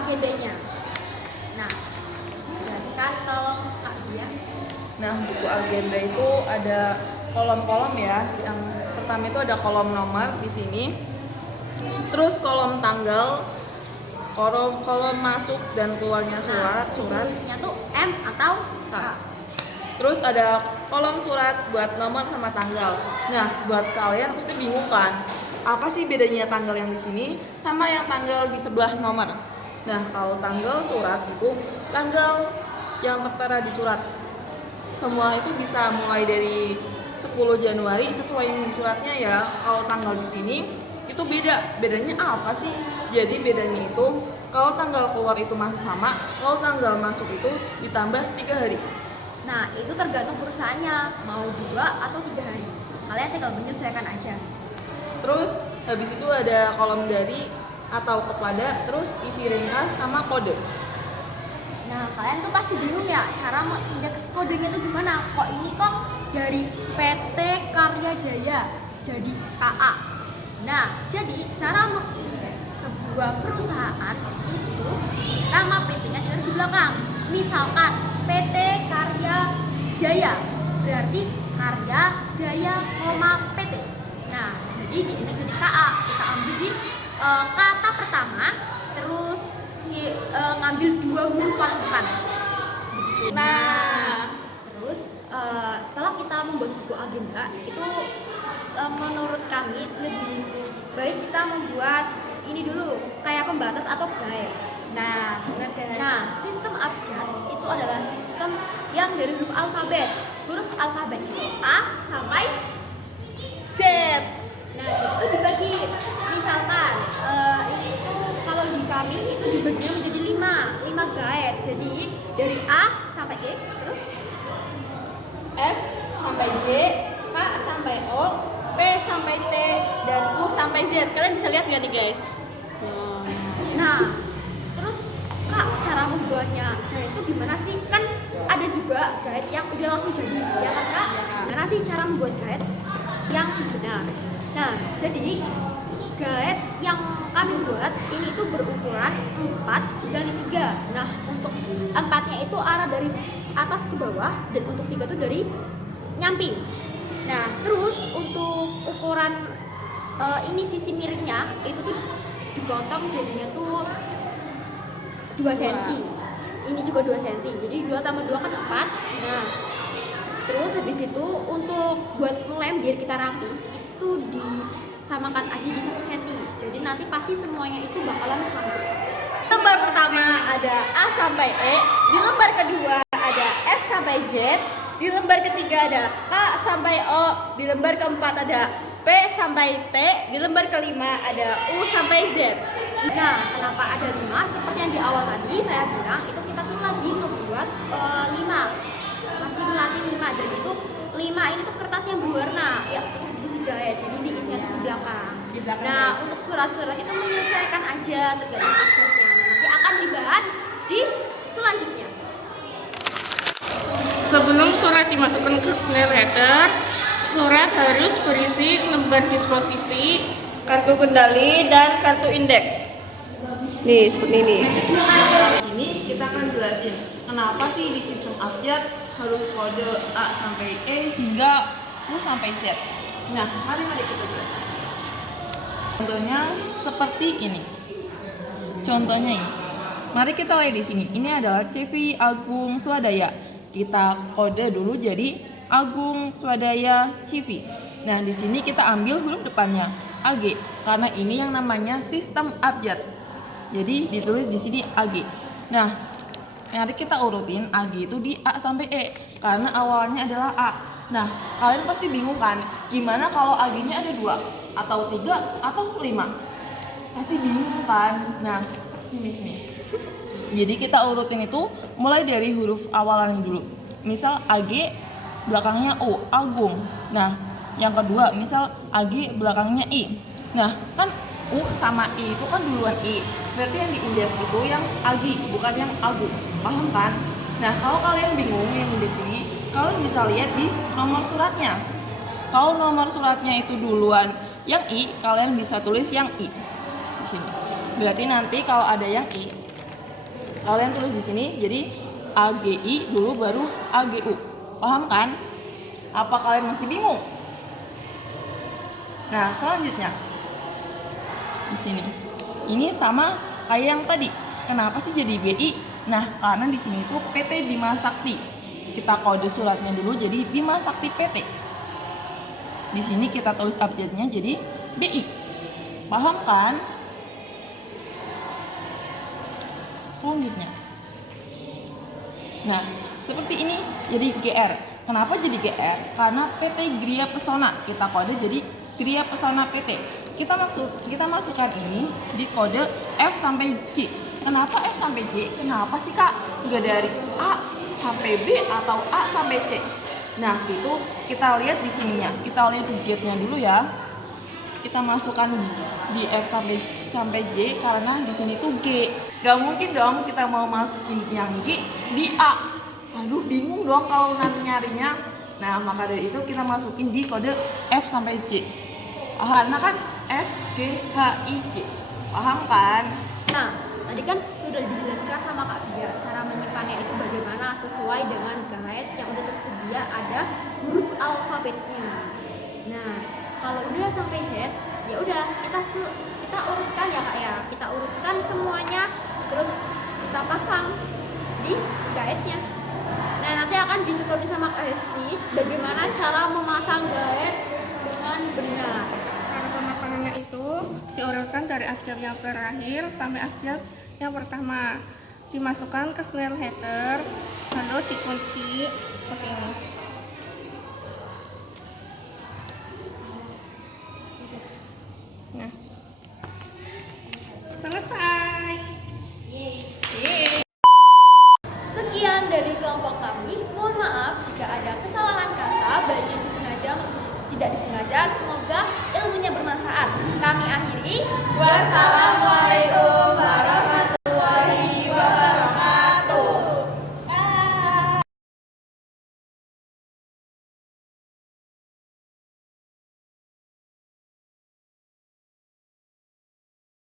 agendanya. Nah, jelaskan tolong Kak Dia. Nah, buku agenda itu ada kolom-kolom ya. Yang pertama itu ada kolom nomor di sini. Terus kolom tanggal, kolom masuk dan keluarnya surat. Tulisnya tuh M atau K. Terus ada kolom surat buat nomor sama tanggal. Nah, buat kalian pasti bingung kan? Apa sih bedanya tanggal yang di sini sama yang tanggal di sebelah nomor? Nah, kalau tanggal surat itu tanggal yang tertera di surat. Semua itu bisa mulai dari 10 Januari sesuai suratnya ya. Kalau tanggal di sini itu beda. Bedanya apa sih? Jadi bedanya itu kalau tanggal keluar itu masih sama, kalau tanggal masuk itu ditambah 3 hari. Nah, itu tergantung perusahaannya, mau 2 atau 3 hari. Kalian tinggal menyesuaikan aja. Terus habis itu ada kolom dari atau kepada, terus isi ringkas sama kode. Nah, kalian tuh pasti bingung ya cara mengindeks kodenya tuh gimana? Kok ini kok dari PT Karya Jaya jadi KA. Nah, jadi cara mengindeks sebuah perusahaan itu nama PT-nya ditaruh di belakang. Misalkan PT Karya Jaya, berarti Karya Jaya, PT. Nah, jadi diindeks jadi KA. Kita ambil di kata pertama, terus ngambil 2 huruf paling depan. Begitu. Nah, terus setelah kita membuat buku agenda itu menurut kami lebih baik kita membuat ini dulu kayak pembatas atau guide. Nah, benar guys. Nah, sistem abjad itu adalah sistem yang dari huruf alfabet. Huruf alfabet itu A sampai Z. Nah, itu dibagi. Misalkan ini itu kalau di kami itu dibaginya menjadi 5 guide. Jadi dari A sampai E, terus F sampai J, K sampai O, P sampai T, dan U sampai Z. Kalian bisa lihat nggak nih guys? Nah, terus Kak, cara membuatnya guide itu gimana sih? Kan ada juga guide yang udah langsung jadi, ya kan Kak? Gimana sih cara membuat guide yang benar? Nah, jadi guide yang kami buat ini itu berukuran 4 dikali 3. Nah, untuk 4-nya itu arah dari atas ke bawah dan untuk 3 itu dari nyamping. Nah, terus untuk ukuran ini sisi miringnya itu tuh dipotong jadinya tuh 2 cm. Ini juga 2 cm. Jadi 2 tambah 2 kan 4. Nah, terus habis itu untuk buat lem biar kita rapi itu disamakan aja di 1 cm. Jadi nanti pasti semuanya itu bakalan sama. Lembar pertama ada A sampai E, di lembar kedua ada F sampai Z, di lembar ketiga ada K sampai O, di lembar keempat ada P sampai T, di lembar kelima ada U sampai Z. Nah, kenapa ada 5? Seperti yang di awal tadi saya bilang, itu kita tuh lagi ngebuat 5. Masih melatih 5. Jadi itu 5 ini tuh kertas yang berwarna. Ya, untuk diisi guide. Jadi diisinya tuh di belakang. Nah, untuk surat-surat itu menyesuaikan aja tergantung abjadnya. Nah, nanti akan dibahas di selanjutnya. Sebelum surat dimasukkan ke snail header, surat harus berisi lembar disposisi, kartu kendali, dan kartu indeks. Nih, seperti ini. Ini kita akan jelasin kenapa sih di sistem abjad harus kode A sampai E hingga U sampai Z. Nah, mari kita jelaskan. Contohnya seperti ini. Contohnya ini. Mari kita lihat di sini. Ini adalah CV Agung Swadaya. Kita kode dulu jadi Agung Swadaya CV. Nah, di sini kita ambil huruf depannya AG karena ini yang namanya sistem abjad. Jadi ditulis di sini AG. Nah, mari kita urutin AG itu di A sampai E karena awalnya adalah A. Nah, kalian pasti bingung kan? Gimana kalau AG-nya ada 2 atau 3 atau 5? Pasti bingung kan? Nah, sini. Jadi kita urutin itu mulai dari huruf awalannya dulu. Misal AG belakangnya U, Agung. Nah, yang kedua misal AG belakangnya I. Nah, kan U sama I itu kan duluan I. Berarti yang diindeks itu yang AG, bukan yang Agung. Paham kan? Nah, kalau kalian bingung yang indeks ini, kalian bisa lihat di nomor suratnya. Kalau nomor suratnya itu duluan yang I, kalian bisa tulis yang I di sini. Berarti nanti kalau ada yang I, Kalian tulis di sini, jadi AGI dulu baru AGU. Paham kan? Apa kalian masih bingung? Nah, selanjutnya di sini. Ini sama kayak yang tadi. Kenapa sih jadi BI? Nah, karena di sini tuh PT Bima Sakti. Kita kode suratnya dulu jadi Bima Sakti PT. Di sini kita tulis abjadnya jadi BI. Paham kan? Selanjutnya. Nah, seperti ini jadi GR. Kenapa jadi GR? Karena PT Gria Pesona. Kita kode jadi Gria Pesona PT. Kita masukkan ini di kode F sampai J. Kenapa F sampai J? Kenapa sih Kak? Nggak dari A sampai B atau A sampai C? Nah, itu kita lihat di sininya. Kita lihat gate-nya dulu ya. Kita masukkan di F sampai J karena di sini tuh G. Gak mungkin dong kita mau masukin yang G di A. Aduh, bingung dong kalau nanti nyarinya. Nah, maka dari itu kita masukin di kode F sampai J. Karena kan F, G, H, I, J. Paham kan? Nah, tadi kan sudah dijelaskan sama Kak Bia cara menyimpannya itu bagaimana sesuai dengan guide yang udah tersedia ada huruf alfabetnya. Nah, kalau udah sampai Z, ya udah kita urutkan ya Kak ya. Kita urutkan semuanya terus kita pasang di guide-nya. Nah, nanti akan dituturin sama Kak Hesti bagaimana cara memasang guide dengan benar. Cara pemasangannya itu diurutkan dari abjad yang terakhir sampai abjad yang pertama. Dimasukkan ke snare header, lalu dikunci seperti ini. Nah, selesai. Yeay. Sekian dari kelompok kami. Mohon maaf jika ada kesalahan kata, baik yang disengaja maupun tidak disengaja. Semoga ilmunya bermanfaat. Kami akhiri. Wassalamualaikum.